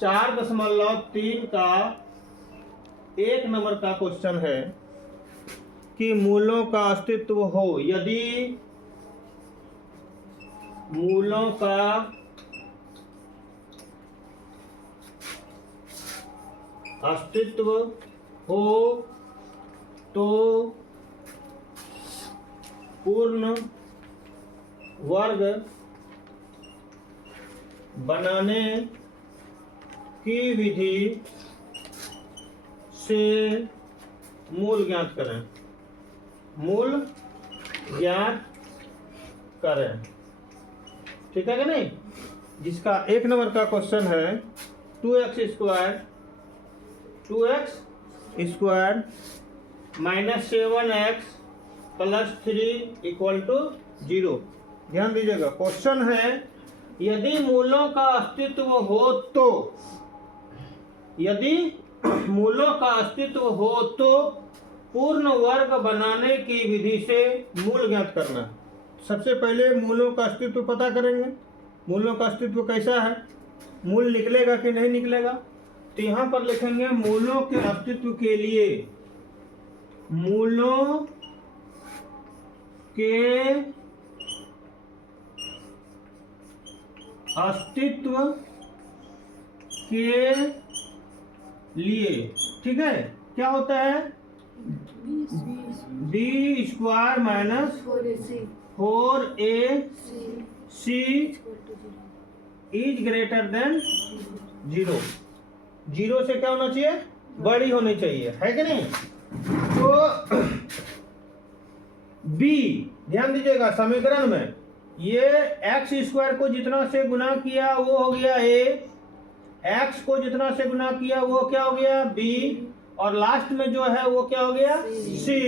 4.3 का 1 नंबर का क्वेश्चन है कि मूलों का अस्तित्व हो यदि मूलों का अस्तित्व हो तो पूर्ण वर्ग बनाने की विधि से मूल ज्ञात करें। मूल ज्ञात करें, ठीक है कि नहीं। जिसका 1 नंबर का क्वेश्चन है 2x square minus 7x plus 3 equal to 0। ध्यान दीजिएगा, क्वेश्चन है यदि मूलों का अस्तित्व हो तो, यदि मूलों का अस्तित्व हो तो पूर्ण वर्ग बनाने की विधि से मूल ज्ञात करना। सबसे पहले मूलों का अस्तित्व पता करेंगे। मूलों का अस्तित्व कैसा है, मूल निकलेगा कि नहीं निकलेगा। तो यहां पर लिखेंगे मूलों के अस्तित्व के लिए, मूलों के अस्तित्व के लिए, ठीक है, क्या होता है B square minus 4ac is greater than 0। 0 से क्या होना चाहिए, बड़ी होनी चाहिए, है कि नहीं। तो बी, ध्यान दीजिएगा समीकरण में ये एक्स स्क्वायर को जितना से गुना किया वो हो गया ए, एक्स को जितना से गुना किया वो क्या हो गया बी, और लास्ट में जो है वो क्या हो गया सी।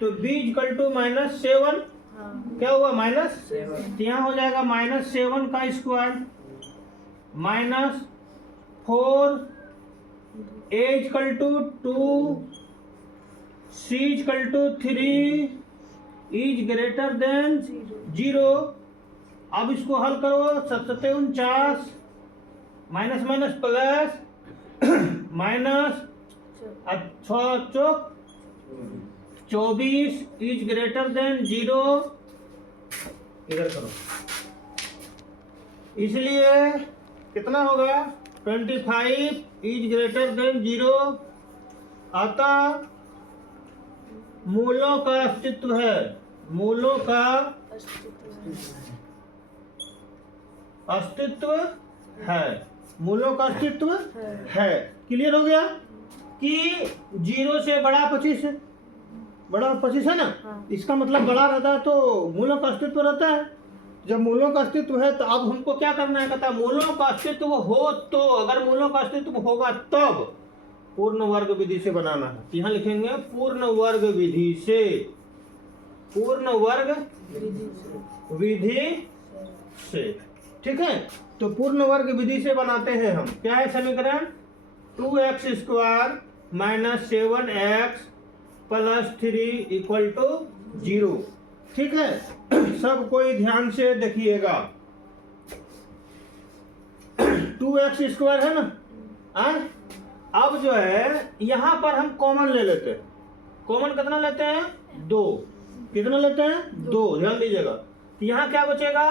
तो बी इक्वल टू -7, क्या हुआ -7, तो यहाँ हो जाएगा -7 का square minus 4 A equal to 2 C equal to 3 is greater than 0। अब इसको हल करो, 7 49 minus minus plus minus 6 24 is greater than 0। इधर करो, इसलिए कितना होगा 25 इज ग्रेटर देन 0। अतः मूलों का अस्तित्व है, मूलों का अस्तित्व है, मूलों का अस्तित्व है। क्लियर हो गया कि 0 से बड़ा 25 है, बड़ा 25 है ना। इसका मतलब बड़ा रहता है तो मूलों का अस्तित्व रहता है। जब मूलों का अस्तित्व है तो अब हमको क्या करना है, कहता मूलों का अस्तित्व हो तो, अगर मूलों का अस्तित्व होगा तब पूर्ण वर्ग विधि से बनाना है। यहाँ लिखेंगे पूर्ण वर्ग विधि से, पूर्ण वर्ग विधि से, ठीक है। तो पूर्ण वर्ग विधि से बनाते हैं हम, क्या है समीकरण 2x square minus 7x plus 3 equal to 0, ठीक है। सब कोई ध्यान से देखिएगा, 2x स्क्वायर है ना। अब जो है यहां पर हम कॉमन ले लेते हैं। कॉमन कितना लेते हैं 2, कितना लेते हैं 2, ध्यान दीजिएगा। तो यहाँ क्या बचेगा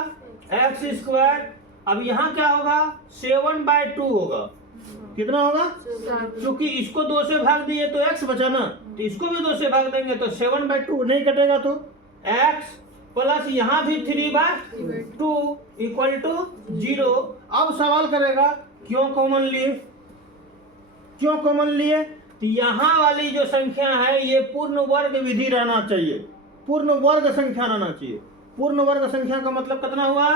एक्स स्क्वायर, अब यहाँ क्या होगा 7/2 होगा, कितना होगा, क्योंकि इसको 2 से भाग दिए तो x बचा ना, तो इसको भी 2 से भाग देंगे तो 7/2 नहीं कटेगा, तो x प्लस यहाँ भी 3/2 इक्वल टू 0। अब सवाल करेगा क्यों कॉमन लिए, क्यों कॉमन लिए। तो यहाँ वाली जो संख्या है ये पूर्ण वर्ग विधि रहना चाहिए, पूर्ण वर्ग संख्या रहना चाहिए। पूर्ण वर्ग संख्या का मतलब कितना हुआ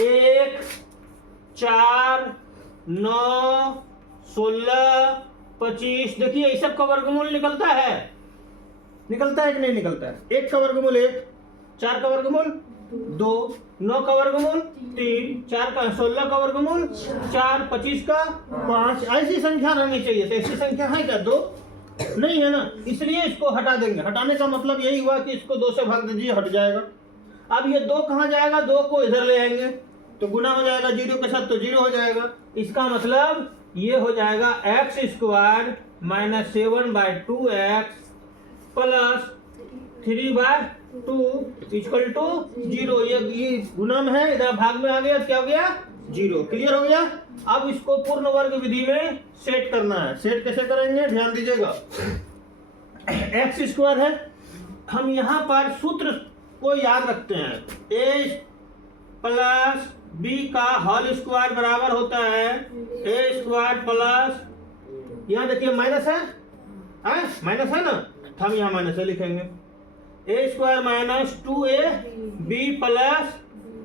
1 4 9 16 25। देखिए इस सब का वर्गमूल निकलता है, निकलता है कि नहीं निकलता है। 1 का वर्गमूल 1, 4 का वर्गमूल 2, 9 का वर्गमूल 3, 4 का 16 का वर्गमूल 4, 25 का 5। ऐसी संख्या रहनी चाहिए। तो ऐसी संख्या है क्या 2 नहीं है ना, इसलिए इसको हटा देंगे। हटाने का मतलब यही हुआ कि इसको 2 से भाग दीजिए, हट जाएगा। अब ये 2 कहाँ जाएगा, 2 को इधर ले आएंगे, तो गुना हो जाएगा 0 के साथ, तो 0 हो जाएगा। इसका मतलब ये हो जाएगा X square minus 7/2x plus 3/2 equal to 0। ये गुना में है, इधर भाग में आ गया, क्या हो गया 0। क्लियर हो गया। अब इसको पूर्ण वर्ग विधि में सेट करना है। सेट कैसे करेंगे ध्यान दीजिएगा। एक्स स्क्वायर है, हम यहाँ पर सूत्र को याद रखते हैं। ए प्लस बी का होल स्क्वायर बराबर होता है ए स्क्वायर प्लस, यहाँ देखिए माइनस है, माइनस है ना, तो हम यहाँ माइनस लिखेंगे। A square minus 2a b plus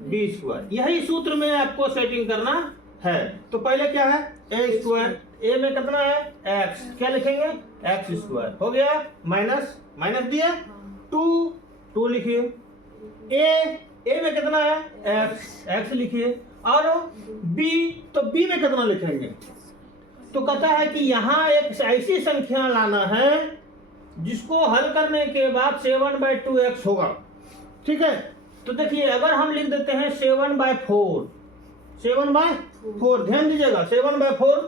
B square, यही सूत्र में आपको सेटिंग करना है। तो पहले क्या है ए स्क्वायर, ए में कितना है एक्स, क्या लिखेंगे एक्स स्क्वायर, हो गया माइनस माइनस दिया 2 लिखिए। ए में कितना है एक्स, एक्स लिखिए। और बी, तो बी में कितना लिखेंगे, तो कहता है कि यहाँ एक ऐसी संख्या लाना है जिसको हल करने के बाद 7/2x होगा। ठीक है, तो देखिए अगर हम लिख देते हैं 7/4, 7/4, ध्यान दीजिएगा 7/4,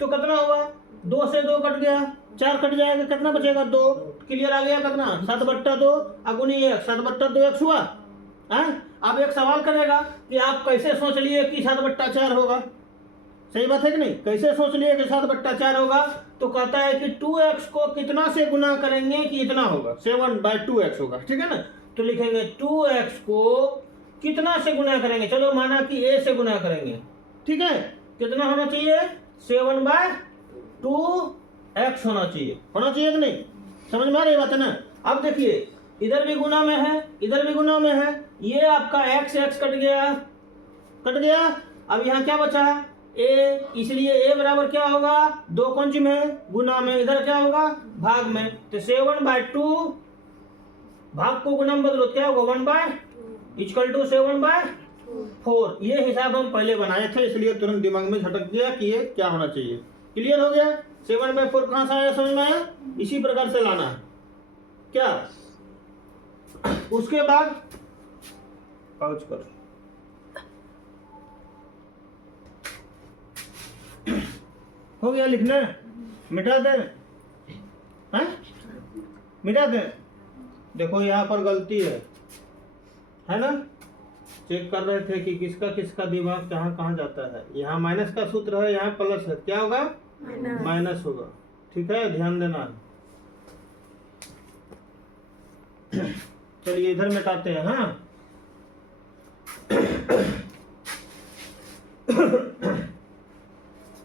तो कितना होगा 2 से 2 कट गया, 4 कट जाएगा, कितना बचेगा 2। क्लियर आ गया कितना 7/2 अगुनी 1, 7/2x हुआ। अब एक सवाल करेगा कि आप कैसे सोच लिए कि 7/4 होगा, सही बात है कि नहीं, कैसे सोच लिए कि 7/4 होगा। तो कहता है कि 2x को कितना से गुना करेंगे कि इतना होगा, 7/2x होगा। ठीक है ना, तो लिखेंगे 2x को कितना से गुना करेंगे, चलो माना कि a से गुना करेंगे। ठीक है, कितना होना चाहिए 7/2x होना चाहिए कि नहीं, समझ में आ रही बात है ना। अब देखिए इधर भी गुना में है, इधर भी गुना में है, ये आपका x कट गया। अब यहाँ क्या बचा a, इसलिए a बराबर क्या होगा 2 कंज में गुना में, इधर क्या होगा भाग में। तो 7/2 भाग को गुना में बदलो, क्या होगा 1/, इक्वल टू 7/4। ये हिसाब हम पहले बनाए थे, इसलिए तुरंत दिमाग में झटक गया कि ये क्या होना चाहिए। क्लियर हो गया। 7/4 कहां से आया समझ में आया, इसी प्रकार से लाना है क्या। उसके बाद पाउच कर, हो गया लिखना, मिटा दे, मिटा दे। देखो यहाँ पर गलती है ना, चेक कर रहे थे कि किसका किसका दिमाग कहाँ कहाँ जाता है। यहाँ माइनस का सूत्र है, यहाँ प्लस है, क्या होगा माइनस होगा। ठीक है, ध्यान देना। चलिए इधर मिटाते हैं। हाँ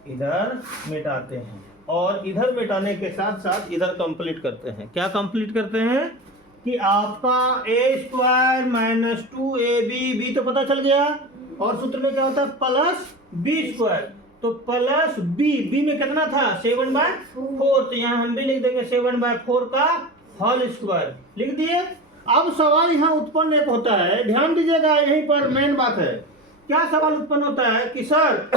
इधर मिटाते हैं, और इधर मिटाने के साथ साथ इधर कंप्लीट करते हैं। क्या कंप्लीट करते हैं कि आपका a square minus 2ab, B तो पता चल गया, और सूत्र में क्या होता है प्लस बी स्क्वायर, तो प्लस बी में कितना था 7/4, तो यहाँ हम भी लिख देंगे 7/4 का होल स्क्वायर लिख दिए। अब सवाल यहाँ उत्पन्न एक होता है, ध्यान दीजिएगा, यहीं पर मेन बात है। क्या सवाल उत्पन्न होता है कि सर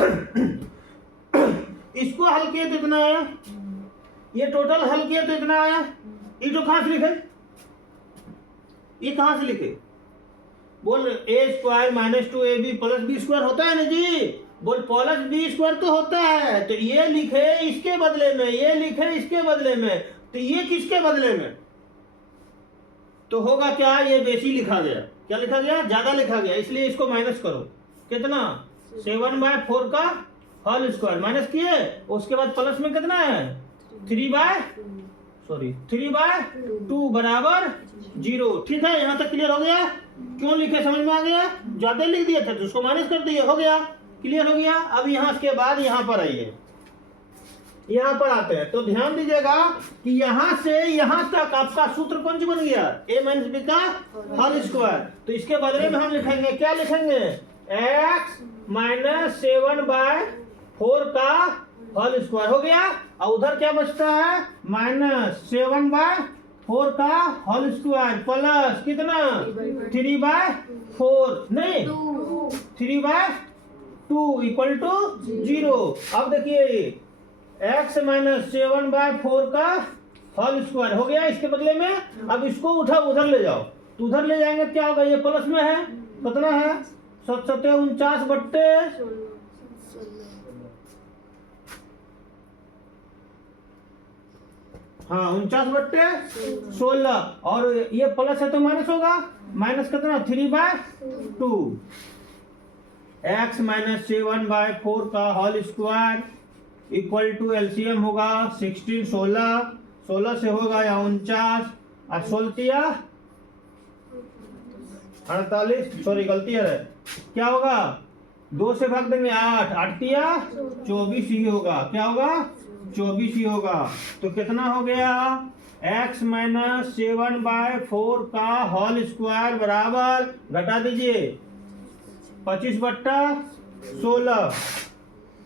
इसको हल किए तो इतना आया, ये टोटल हल किए तो इतना आया, ये तो कहां से लिखे, ये कहां से लिखे, बोल a square minus 2ab plus B square होता है ना जी, बोल प्लस बी स्क्वायर तो होता है, तो ये लिखे इसके बदले में, ये लिखे इसके बदले में, तो ये किसके बदले में, तो होगा क्या, ये बेसी लिखा गया, क्या लिखा गया ज्यादा लिखा गया, इसलिए इसको माइनस करो। कितना 7/4 का होल स्क्वायर माइनस किए, उसके बाद प्लस में कितना है 3/2 बराबर 0। ठीक है, यहाँ तक क्लियर हो गया। क्यों लिखे समझ में आ गया, ज्यादा लिख दिए थे तो उसको माइनस कर दिए, हो गया क्लियर हो गया। अब यहाँ के बाद यहाँ पर आइए, यहाँ पर आते हैं तो ध्यान दीजिएगा कि यहाँ से यहाँ तक आपका सूत्र कौन सी बन गया a माइनस बी का होल स्क्वायर। तो इसके बदले में हम लिखेंगे, क्या लिखेंगे x माइनस 7/4 का होल स्क्वायर हो गया, और उधर क्या बचता है माइनस 7/4 का होल स्क्वायर प्लस कितना 3/4 नहीं 3/2 इक्वल टू 0। अब देखिए x माइनस 7/4 का होल स्क्वायर हो गया, इसके बदले में अब इसको उधर ले जाओ, तो उधर ले जाएंगे क्या होगा, ये प्लस में है, कितना है सत 49 बट्टे हाँ 49/16 और ये प्लस है तो माइनस होगा, माइनस कितना 3/2 x माइनस 7/4 का whole square equal to LCM होगा 16 16 से होगा या 49 और 16 48 सॉरी गलती है, क्या होगा 2 से भाग देंगे 8 8 24 ही होगा, क्या होगा 24 ही होगा। तो कितना हो गया x माइनस 7/4 का होल स्क्वायर बराबर घटा दीजिए 25/16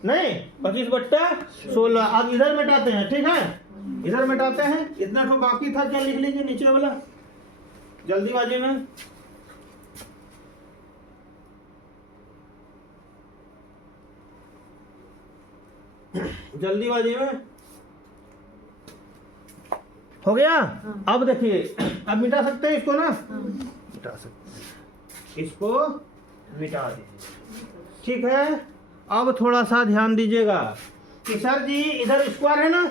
नहीं 25/16। अब इधर मिटाते हैं, ठीक है इधर मिटाते हैं, इतना तो बाकी था, क्या लिख लीजिए नीचे वाला जल्दीबाजी में। जल्दीबाजी में हो गया। अब देखिए अब मिटा सकते हैं इसको ना, मिटा सकते हैं इसको, मिटा दीजिए ठीक है। अब थोड़ा सा ध्यान दीजिएगा कि सर जी इधर स्क्वायर है ना,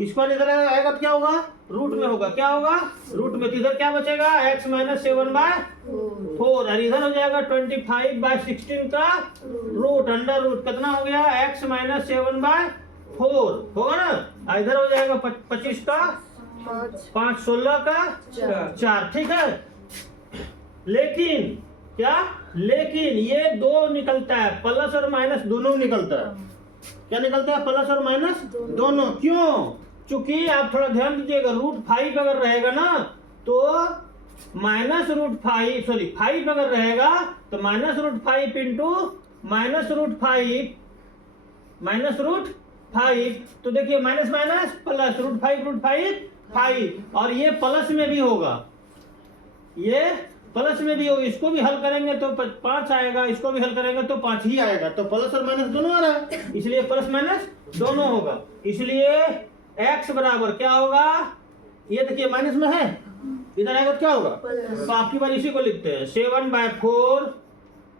स्क्वायर इधर आएगा तो क्या होगा रूट में होगा, क्या होगा रूट में, तो इधर क्या बचेगा x माइनस 7/4 और इधर हो जाएगा 25/16 का रूट अंडर रूट कितना हो गया x माइनस 7/4 होगा ना, इधर हो जाएगा 25 का 5 16 का 4 ठीक है। लेकिन क्या, लेकिन ये दो निकलता है, प्लस और माइनस दोनों निकलता है, क्या निकलता है प्लस और माइनस दोनों। क्यों, चूंकि आप थोड़ा ध्यान दीजिएगा √5 अगर रहेगा ना तो माइनस √5 सॉरी 5 अगर रहेगा तो माइनस √5 इंटू माइनस √5 तो देखिए माइनस माइनस प्लस √5 5 और ये प्लस में भी होगा, ये प्लस में भी होगा, इसको भी हल करेंगे तो 5 आएगा, इसको भी हल करेंगे तो 5 ही आएगा, तो प्लस और माइनस दोनों आ रहा है, इसलिए प्लस माइनस दोनों होगा। इसलिए x बराबर क्या होगा, ये देखिए माइनस में है, इधर आएगा तो क्या होगा, तो आपकी बार इसी को लिखते हैं 7/4,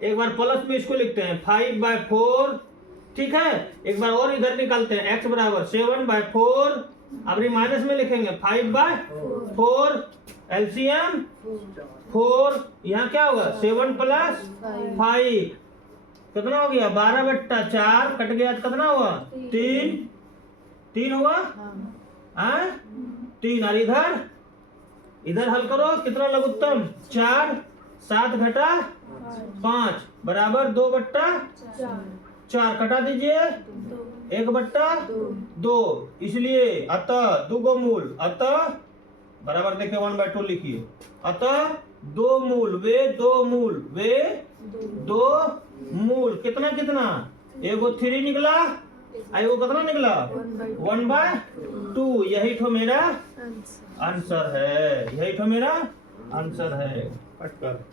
एक बार प्लस में इसको लिखते हैं 5/4 ठीक है। एक बार और इधर निकालते हैं x बराबर 7/4, अब माइनस में लिखेंगे 5/4 एलसीएम 4, यहाँ क्या होगा 7 + 5 कितना हो गया 12/4 कट गया तो कितना हुआ 3 हुआ 3 और इधर हल करो कितना लघुत्तम 4 7 घटा 5 बराबर 2/4 कटा दीजिए 1/2 इसलिए अतः दुगो मूल अतः बराबर देखिए 1/2 लिखिए अतः 2 मूल वे 2 मूल कितना कितना एगो 3 निकला एगो कितना निकला 1/2 यही तो मेरा आंसर है, यही तो मेरा आंसर है। कट कर।